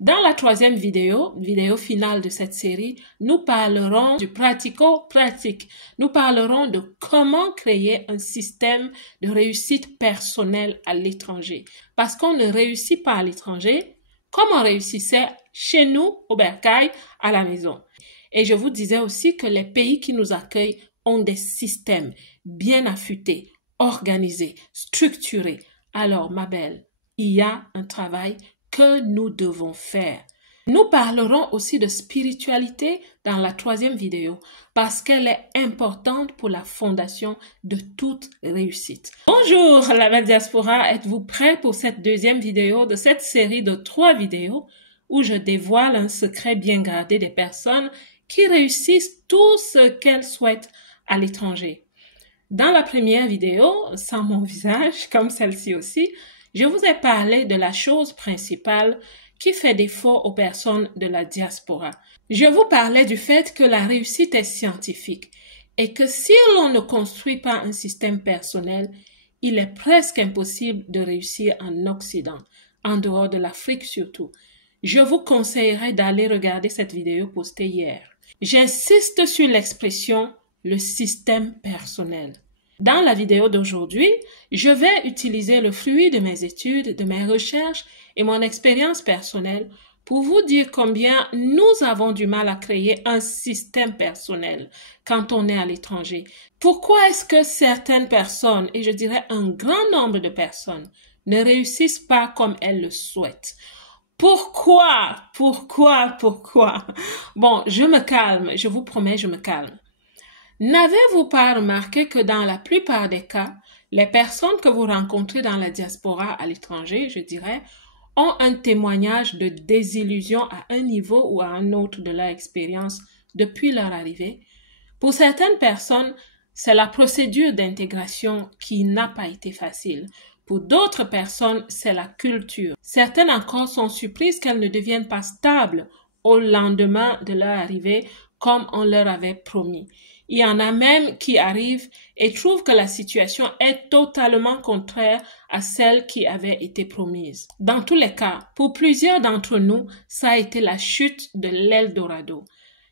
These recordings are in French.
Dans la troisième vidéo finale de cette série, nous parlerons du pratico-pratique. Nous parlerons de comment créer un système de réussite personnelle à l'étranger. Parce qu'on ne réussit pas à l'étranger comme on réussissait chez nous, au Bercail, à la maison. Et je vous disais aussi que les pays qui nous accueillent ont des systèmes bien affûtés, organisés, structurés. Alors, ma belle, il y a un travail que nous devons faire. Nous parlerons aussi de spiritualité dans la troisième vidéo parce qu'elle est importante pour la fondation de toute réussite. Bonjour la belle diaspora, êtes-vous prêts pour cette deuxième vidéo de cette série de 3 vidéos où je dévoile un secret bien gardé des personnes qui réussissent tout ce qu'elles souhaitent à l'étranger. Dans la première vidéo, sans mon visage, comme celle-ci aussi, je vous ai parlé de la chose principale qui fait défaut aux personnes de la diaspora. Je vous parlais du fait que la réussite est scientifique et que si l'on ne construit pas un système personnel, il est presque impossible de réussir en Occident, en dehors de l'Afrique surtout. Je vous conseillerais d'aller regarder cette vidéo postée hier. J'insiste sur l'expression « le système personnel ». Dans la vidéo d'aujourd'hui, je vais utiliser le fruit de mes études, de mes recherches et mon expérience personnelle pour vous dire combien nous avons du mal à créer un système personnel quand on est à l'étranger. Pourquoi est-ce que certaines personnes, et je dirais un grand nombre de personnes, ne réussissent pas comme elles le souhaitent? Pourquoi? Bon, je me calme, je vous promets, je me calme. N'avez-vous pas remarqué que dans la plupart des cas, les personnes que vous rencontrez dans la diaspora à l'étranger, je dirais, ont un témoignage de désillusion à un niveau ou à un autre de leur expérience depuis leur arrivée? Pour certaines personnes, c'est la procédure d'intégration qui n'a pas été facile. Pour d'autres personnes, c'est la culture. Certaines encore sont surprises qu'elles ne deviennent pas stables au lendemain de leur arrivée comme on leur avait promis. Il y en a même qui arrivent et trouvent que la situation est totalement contraire à celle qui avait été promise. Dans tous les cas, pour plusieurs d'entre nous, ça a été la chute de l'Eldorado.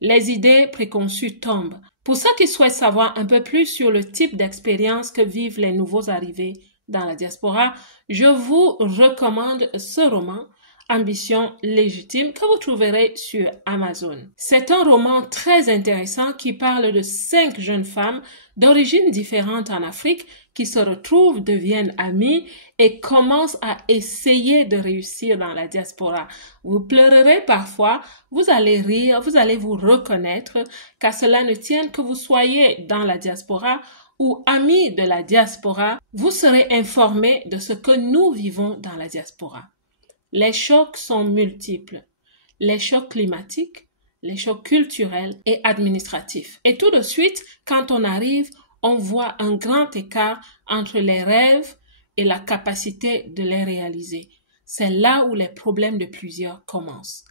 Les idées préconçues tombent. Pour ceux qui souhaitent savoir un peu plus sur le type d'expérience que vivent les nouveaux arrivés dans la diaspora, je vous recommande ce roman, Ambition légitime, que vous trouverez sur Amazon. C'est un roman très intéressant qui parle de 5 jeunes femmes d'origines différentes en Afrique qui se retrouvent, deviennent amies et commencent à essayer de réussir dans la diaspora. Vous pleurerez parfois, vous allez rire, vous allez vous reconnaître, qu'à cela ne tienne que vous soyez dans la diaspora ou amis de la diaspora, vous serez informés de ce que nous vivons dans la diaspora. Les chocs sont multiples. Les chocs climatiques, les chocs culturels et administratifs. Et tout de suite, quand on arrive, on voit un grand écart entre les rêves et la capacité de les réaliser. C'est là où les problèmes de plusieurs commencent.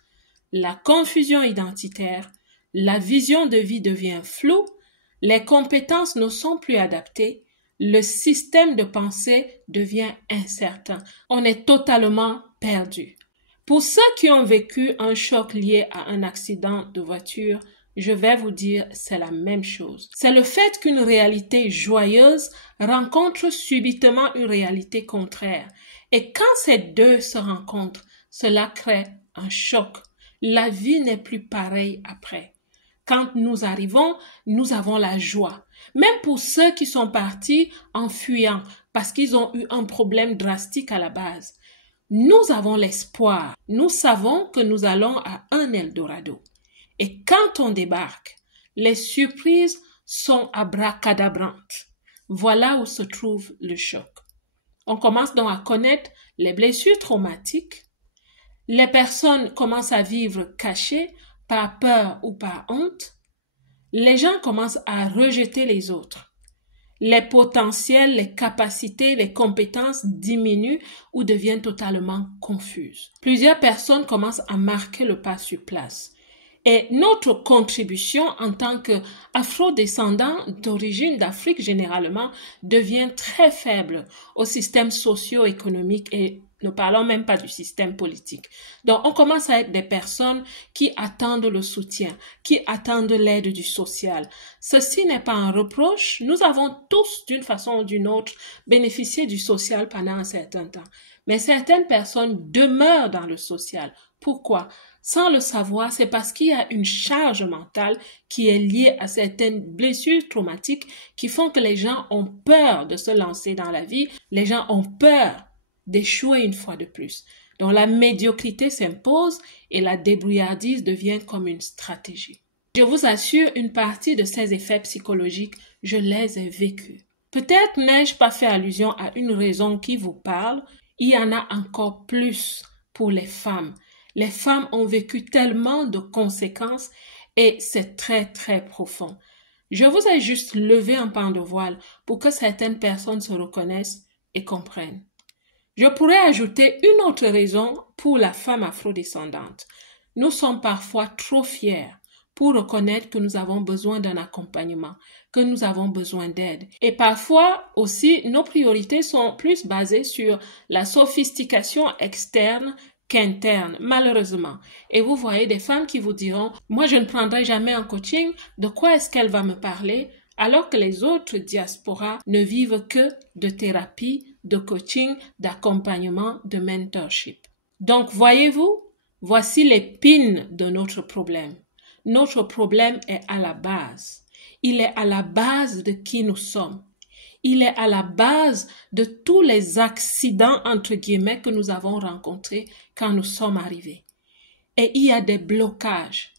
La confusion identitaire, la vision de vie devient floue, les compétences ne sont plus adaptées, le système de pensée devient incertain. On est totalement perdu. Pour ceux qui ont vécu un choc lié à un accident de voiture, je vais vous dire, c'est la même chose. C'est le fait qu'une réalité joyeuse rencontre subitement une réalité contraire. Et quand ces deux se rencontrent, cela crée un choc. La vie n'est plus pareille après. Quand nous arrivons, nous avons la joie. Même pour ceux qui sont partis en fuyant parce qu'ils ont eu un problème drastique à la base. Nous avons l'espoir. Nous savons que nous allons à un Eldorado. Et quand on débarque, les surprises sont abracadabrantes. Voilà où se trouve le choc. On commence donc à connaître les blessures traumatiques. Les personnes commencent à vivre cachées par peur ou par honte. Les gens commencent à rejeter les autres. Les potentiels, les capacités, les compétences diminuent ou deviennent totalement confuses. Plusieurs personnes commencent à marquer le pas sur place. Et notre contribution en tant qu'afro-descendants d'origine d'Afrique généralement devient très faible au système socio-économique et Ne parlons même pas du système politique. Donc, on commence à être des personnes qui attendent le soutien, qui attendent l'aide du social. Ceci n'est pas un reproche. Nous avons tous, d'une façon ou d'une autre, bénéficié du social pendant un certain temps. Mais certaines personnes demeurent dans le social. Pourquoi? Sans le savoir, c'est parce qu'il y a une charge mentale qui est liée à certaines blessures traumatiques qui font que les gens ont peur de se lancer dans la vie. Les gens ont peur d'échouer une fois de plus. Donc la médiocrité s'impose et la débrouillardise devient comme une stratégie. Je vous assure, une partie de ces effets psychologiques, je les ai vécus. Peut-être n'ai-je pas fait allusion à une raison qui vous parle. Il y en a encore plus pour les femmes. Les femmes ont vécu tellement de conséquences et c'est très très profond. Je vous ai juste levé un pan de voile pour que certaines personnes se reconnaissent et comprennent. Je pourrais ajouter une autre raison pour la femme afrodescendante. Nous sommes parfois trop fiers pour reconnaître que nous avons besoin d'un accompagnement, que nous avons besoin d'aide. Et parfois aussi, nos priorités sont plus basées sur la sophistication externe qu'interne, malheureusement. Et vous voyez des femmes qui vous diront « Moi, je ne prendrai jamais un coaching, de quoi est-ce qu'elle va me parler ?» alors que les autres diasporas ne vivent que de thérapie, de coaching, d'accompagnement, de mentorship. Donc, voyez-vous, voici l'épine de notre problème. Notre problème est à la base. Il est à la base de qui nous sommes. Il est à la base de tous les accidents, entre guillemets, que nous avons rencontrés quand nous sommes arrivés. Et il y a des blocages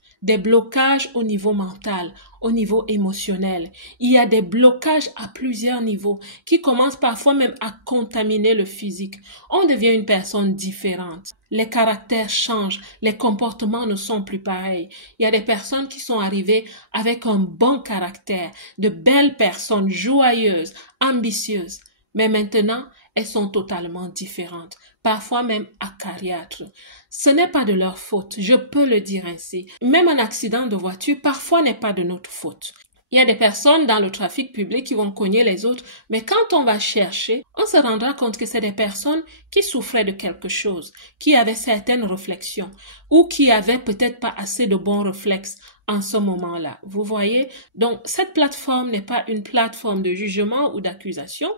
au niveau mental, au niveau émotionnel. Il y a des blocages à plusieurs niveaux qui commencent parfois même à contaminer le physique. On devient une personne différente. Les caractères changent, les comportements ne sont plus pareils. Il y a des personnes qui sont arrivées avec un bon caractère, de belles personnes joyeuses, ambitieuses. Mais maintenant, elles sont totalement différentes, parfois même acariâtres. Ce n'est pas de leur faute, je peux le dire ainsi. Même un accident de voiture, parfois n'est pas de notre faute. Il y a des personnes dans le trafic public qui vont cogner les autres, mais quand on va chercher, on se rendra compte que c'est des personnes qui souffraient de quelque chose, qui avaient certaines réflexions, ou qui avaient peut-être pas assez de bons réflexes en ce moment-là. Vous voyez? Donc, cette plateforme n'est pas une plateforme de jugement ou d'accusation,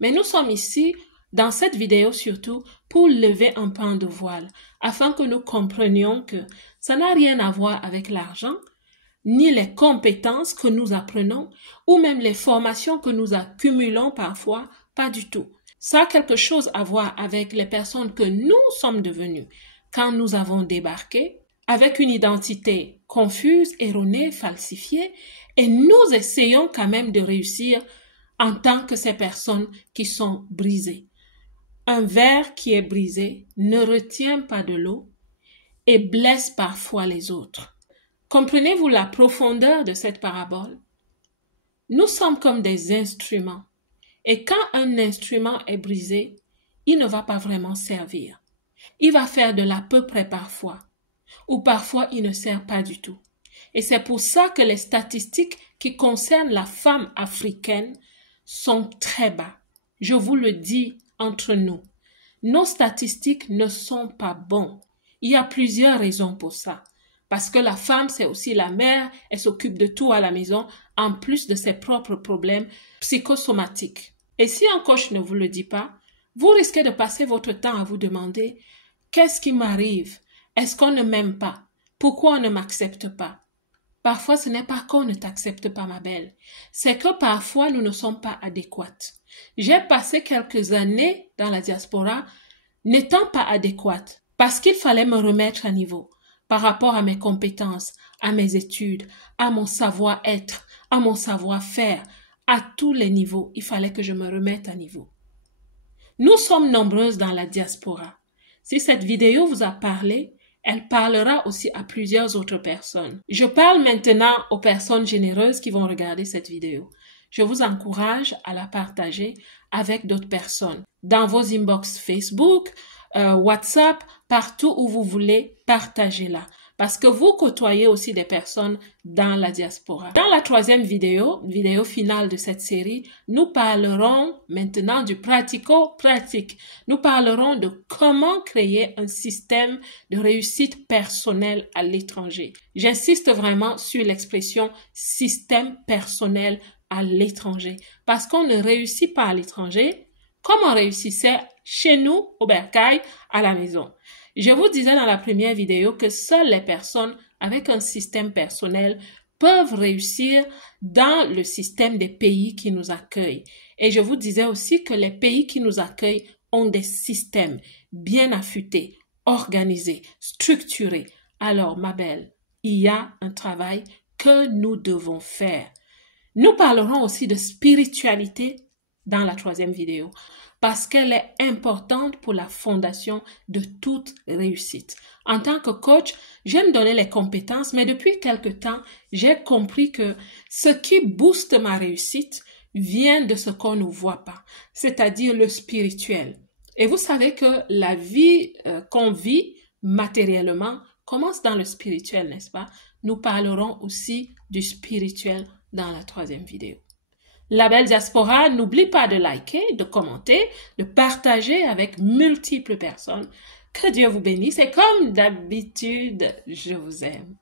mais nous sommes ici, dans cette vidéo surtout, pour lever un pan de voile, afin que nous comprenions que ça n'a rien à voir avec l'argent, ni les compétences que nous apprenons, ou même les formations que nous accumulons parfois, pas du tout. Ça a quelque chose à voir avec les personnes que nous sommes devenues quand nous avons débarqué, avec une identité confuse, erronée, falsifiée, et nous essayons quand même de réussir en tant que ces personnes qui sont brisées. Un verre qui est brisé ne retient pas de l'eau et blesse parfois les autres. Comprenez-vous la profondeur de cette parabole? Nous sommes comme des instruments et quand un instrument est brisé, il ne va pas vraiment servir. Il va faire de l'à peu près parfois ou parfois il ne sert pas du tout. Et c'est pour ça que les statistiques qui concernent la femme africaine sont très bas. Je vous le dis entre nous. Nos statistiques ne sont pas bonnes. Il y a plusieurs raisons pour ça. Parce que la femme, c'est aussi la mère, elle s'occupe de tout à la maison, en plus de ses propres problèmes psychosomatiques. Et si un coach ne vous le dit pas, vous risquez de passer votre temps à vous demander « Qu'est-ce qui m'arrive? Est-ce qu'on ne m'aime pas? Pourquoi on ne m'accepte pas? » Parfois, ce n'est pas qu'on ne t'accepte pas, ma belle. C'est que parfois, nous ne sommes pas adéquates. J'ai passé quelques années dans la diaspora n'étant pas adéquate parce qu'il fallait me remettre à niveau par rapport à mes compétences, à mes études, à mon savoir-être, à mon savoir-faire, à tous les niveaux. Il fallait que je me remette à niveau. Nous sommes nombreuses dans la diaspora. Si cette vidéo vous a parlé, elle parlera aussi à plusieurs autres personnes. Je parle maintenant aux personnes généreuses qui vont regarder cette vidéo. Je vous encourage à la partager avec d'autres personnes. Dans vos inbox Facebook, WhatsApp, partout où vous voulez, partagez-la. parce que vous côtoyez aussi des personnes dans la diaspora. Dans la troisième vidéo finale de cette série, nous parlerons maintenant du pratico-pratique. Nous parlerons de comment créer un système de réussite personnelle à l'étranger. J'insiste vraiment sur l'expression système personnel à l'étranger parce qu'on ne réussit pas à l'étranger comme on réussissait chez nous au bercail à la maison. Je vous disais dans la première vidéo que seules les personnes avec un système personnel peuvent réussir dans le système des pays qui nous accueillent. Et je vous disais aussi que les pays qui nous accueillent ont des systèmes bien affûtés, organisés, structurés. Alors, ma belle, il y a un travail que nous devons faire. Nous parlerons aussi de spiritualité dans la troisième vidéo parce qu'elle est importante pour la fondation de toute réussite. En tant que coach, j'aime donner les compétences, mais depuis quelque temps, j'ai compris que ce qui booste ma réussite vient de ce qu'on ne voit pas, c'est-à-dire le spirituel. Et vous savez que la vie qu'on vit matériellement commence dans le spirituel, n'est-ce pas? Nous parlerons aussi du spirituel dans la troisième vidéo. La belle diaspora, n'oublie pas de liker, de commenter, de partager avec multiples personnes. Que Dieu vous bénisse et comme d'habitude, je vous aime.